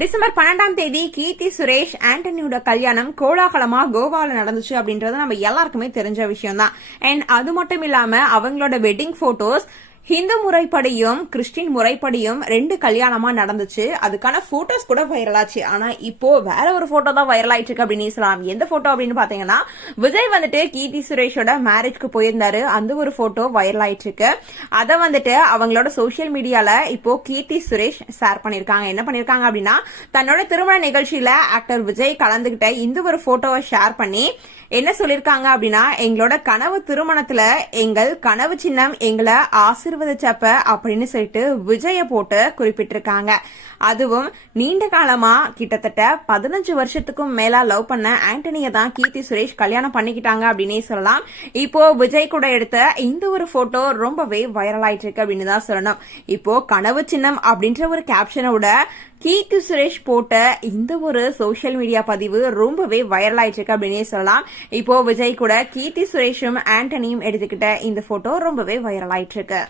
December 12ஆம் தேதி கீர்த்தி சுரேஷ் ஆண்டனியோட கல்யாணம் கோலாகலமா கோவால நடந்துச்சு அப்படின்றது நம்ம எல்லாருக்குமே தெரிஞ்ச விஷயம் தான். அண்ட் அது மட்டும் இல்லாம அவங்களோட வெட்டிங் போட்டோஸ் ஹிந்து முறைப்படியும் கிறிஸ்டின் முறைப்படியும் 2 கல்யாணமா நடந்துச்சு. அதுக்கான போட்டோஸ் கூட வைரல் ஆச்சு. ஆனா இப்போ வேற ஒரு போட்டோ தான் வைரல் ஆயிட்டு இருக்கு அப்படின்னு சொல்லலாம். எந்த போட்டோ அப்படின்னு பாத்தீங்கன்னா, விஜய் வந்துட்டு கீர்த்தி சுரேஷோட மேரேஜ்க்கு போயிருந்தாரு. அந்த ஒரு போட்டோ வைரல் ஆயிட்டு இருக்கு. அத வந்துட்டு அவங்களோட சோசியல் மீடியால இப்போ கீர்த்தி சுரேஷ் ஷேர் பண்ணிருக்காங்க. என்ன பண்ணிருக்காங்க அப்படின்னா, தன்னோட திருமண நிகழ்ச்சியில ஆக்டர் விஜய் கலந்துகிட்ட இந்த ஒரு போட்டோவை ஷேர் பண்ணி என்ன சொல்லிருக்காங்க அப்படின்னா, எங்களோட கனவு திருமணத்துல எங்கள் கனவு சின்னம் எங்களை ஆசீர்வதிச்சப்ப அப்படின்னு சொல்லிட்டு விஜய போட்டு குறிப்பிட்டிருக்காங்க. அதுவும் நீண்ட காலமா கிட்டத்தட்ட 15 வருஷத்துக்கும் மேலா லவ் பண்ண ஆண்டனியை தான் கீர்த்தி சுரேஷ் கல்யாணம் பண்ணிக்கிட்டாங்க அப்படின்னே சொல்லலாம். இப்போ விஜய் கூட எடுத்த இந்த ஒரு போட்டோ ரொம்பவே வைரல் ஆயிட்டு இருக்கு அப்படின்னு தான் சொல்லணும். இப்போ கனவு சின்னம் அப்படின்ற ஒரு கேப்ஷனோட கீர்த்தி சுரேஷ் போட்ட இந்த ஒரு சோசியல் மீடியா பதிவு ரொம்பவே வைரல் ஆயிட்டு இருக்கு அப்படின்னே சொல்லலாம். இப்போ விஜய் கூட கீர்த்தி சுரேஷும் ஆண்டனியும் எடுத்துக்கிட்ட இந்த போட்டோ ரொம்பவே வைரல் ஆயிட்டு இருக்கு.